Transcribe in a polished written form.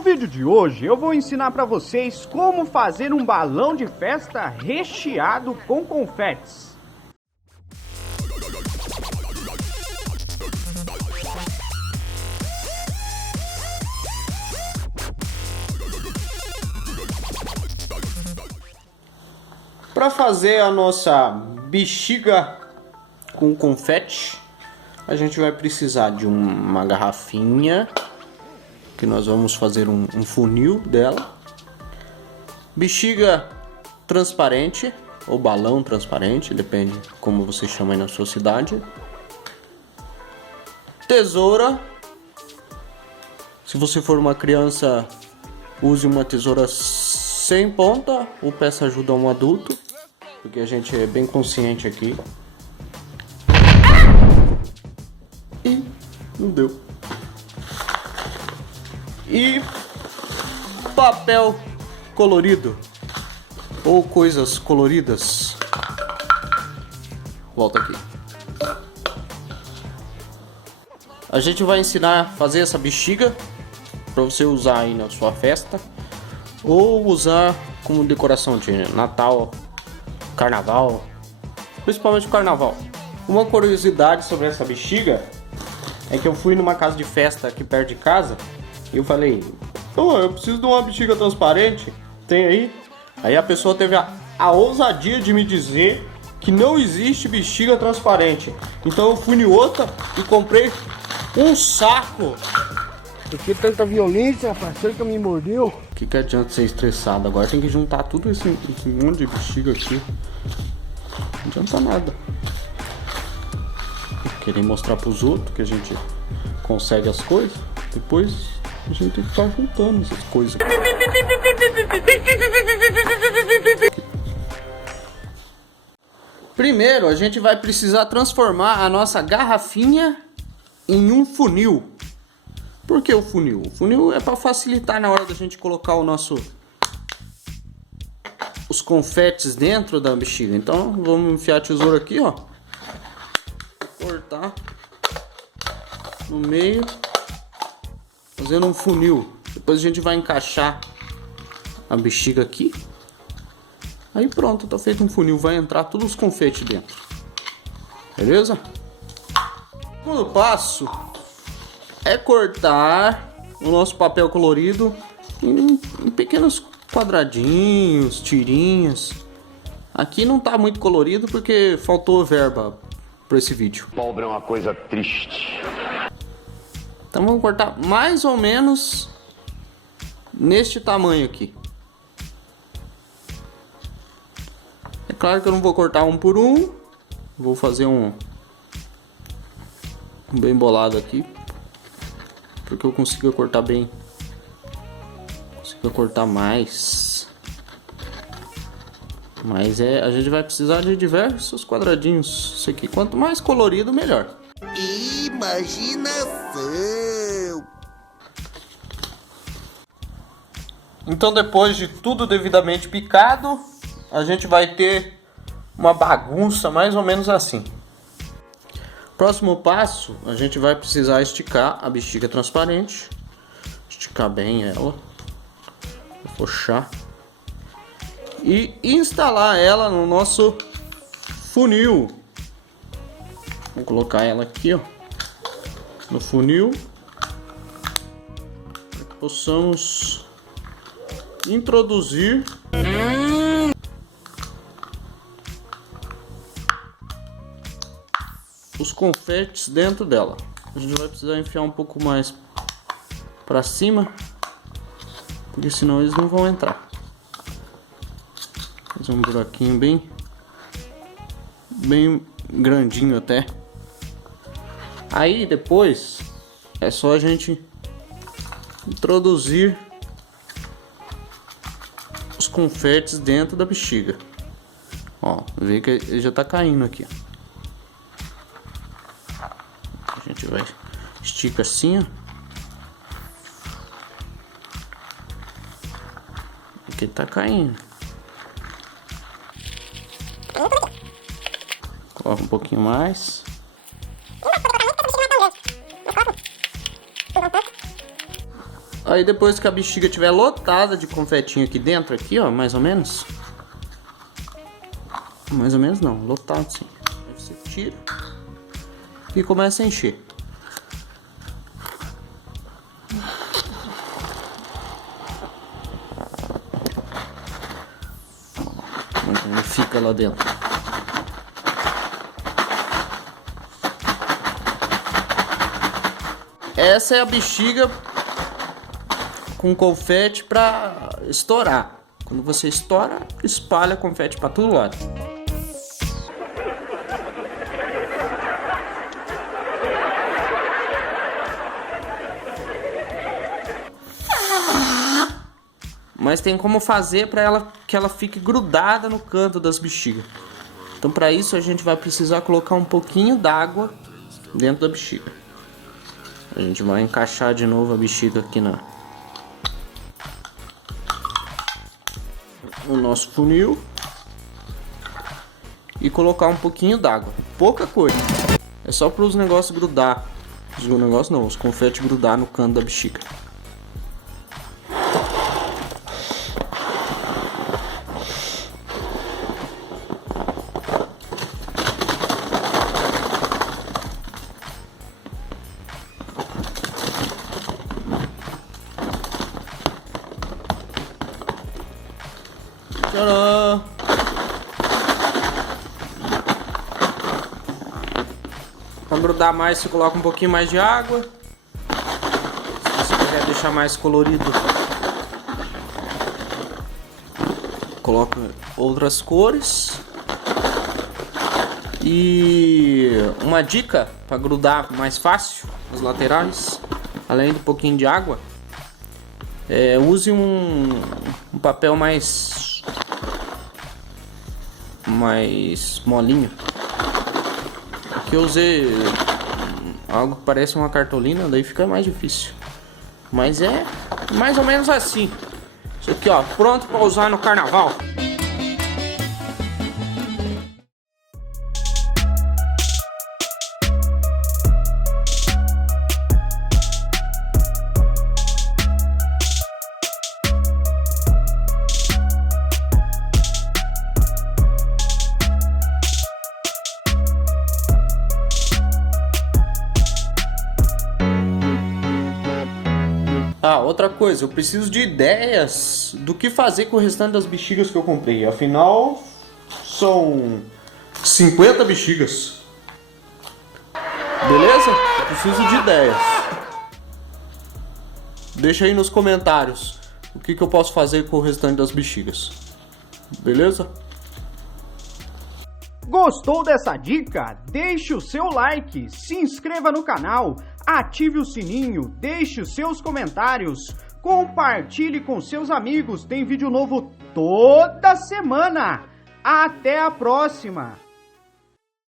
No vídeo de hoje eu vou ensinar para vocês como fazer um balão de festa recheado com confetes. Para fazer a nossa bexiga com confete, a gente vai precisar de uma garrafinha, que nós vamos fazer um funil dela, bexiga transparente ou balão transparente, depende como você chama aí na sua cidade, tesoura, se você for uma criança, use uma tesoura sem ponta ou peça ajuda a um adulto, porque a gente é bem consciente aqui. E não deu. E papel colorido ou coisas coloridas. Volta aqui. A gente vai ensinar a fazer essa bexiga para você usar aí na sua festa ou usar como decoração de Natal, Carnaval, principalmente o Carnaval. Uma curiosidade sobre essa bexiga é que eu fui numa casa de festa aqui perto de casa e eu falei, eu preciso de uma bexiga transparente, tem aí? Aí a pessoa teve a ousadia de me dizer que não existe bexiga transparente. Então eu fui em outra e comprei um saco. Por que tanta violência, parceiro, que me mordeu? O que adianta ser estressado? Agora tem que juntar tudo esse monte de bexiga aqui. Não adianta nada. Querer mostrar pros outros que a gente consegue as coisas. Depois a gente tem que ficar juntando essas coisas. Primeiro a gente vai precisar transformar a nossa garrafinha em um funil. Por que o funil? O funil é para facilitar na hora da gente colocar os confetes dentro da bexiga. Então vamos enfiar a tesoura aqui, ó. Cortar no meio, fazendo um funil. Depois a gente vai encaixar a bexiga aqui. Aí pronto, tá feito um funil. Vai entrar todos os confetes dentro. Beleza? O segundo passo é cortar o nosso papel colorido em pequenos quadradinhos, tirinhas. Aqui não tá muito colorido porque faltou verba para esse vídeo. Pobre é uma coisa triste. Então vamos cortar mais ou menos neste tamanho aqui. É claro que eu não vou cortar um por um. Vou fazer um bem bolado aqui, porque eu consigo cortar bem. Consigo cortar mais. Mas a gente vai precisar de diversos quadradinhos. Isso aqui, quanto mais colorido, melhor. Imaginação! Então, depois de tudo devidamente picado, a gente vai ter uma bagunça mais ou menos assim. Próximo passo, a gente vai precisar esticar a bexiga transparente. Esticar bem ela. Afrouxar. E instalar ela no nosso funil. Vou colocar ela aqui, ó, no funil, para que possamos introduzir os confetes dentro dela. A gente vai precisar enfiar um pouco mais para cima, porque senão eles não vão entrar. Fazer um buraquinho bem grandinho até. Aí depois é só a gente introduzir os confetes dentro da bexiga. Ó, vê que ele já tá caindo aqui. A gente vai estica assim, ó. Aqui tá caindo. Coloca um pouquinho mais. Aí depois que a bexiga estiver lotada de confetinho aqui dentro, aqui ó, mais ou menos. Mais ou menos não, lotado sim. Aí você tira e começa a encher. Ele fica lá dentro. Essa é a bexiga com confete para estourar. Quando você estoura, espalha confete para todo lado. Mas tem como fazer para que ela fique grudada no canto das bexigas. Então para isso a gente vai precisar colocar um pouquinho d'água dentro da bexiga. A gente vai encaixar de novo a bexiga aqui no nosso funil e colocar um pouquinho d'água, pouca coisa. É só para os negócios grudar, os confetes grudar no canto da bexiga. Tcharam! Para grudar mais, você coloca um pouquinho mais de água. Se você quiser deixar mais colorido, coloca outras cores. E uma dica para grudar mais fácil as laterais, além de um pouquinho de água, use um papel mais molinho. Aqui eu usei algo que parece uma cartolina, daí fica mais difícil. Mas é mais ou menos assim. Isso aqui ó, pronto para usar no carnaval. Ah, outra coisa, eu preciso de ideias do que fazer com o restante das bexigas que eu comprei. Afinal, são 50 bexigas. Beleza? Eu preciso de ideias. Deixa aí nos comentários o que eu posso fazer com o restante das bexigas. Beleza? Gostou dessa dica? Deixe o seu like, se inscreva no canal, ative o sininho, deixe os seus comentários, compartilhe com seus amigos, tem vídeo novo toda semana. Até a próxima!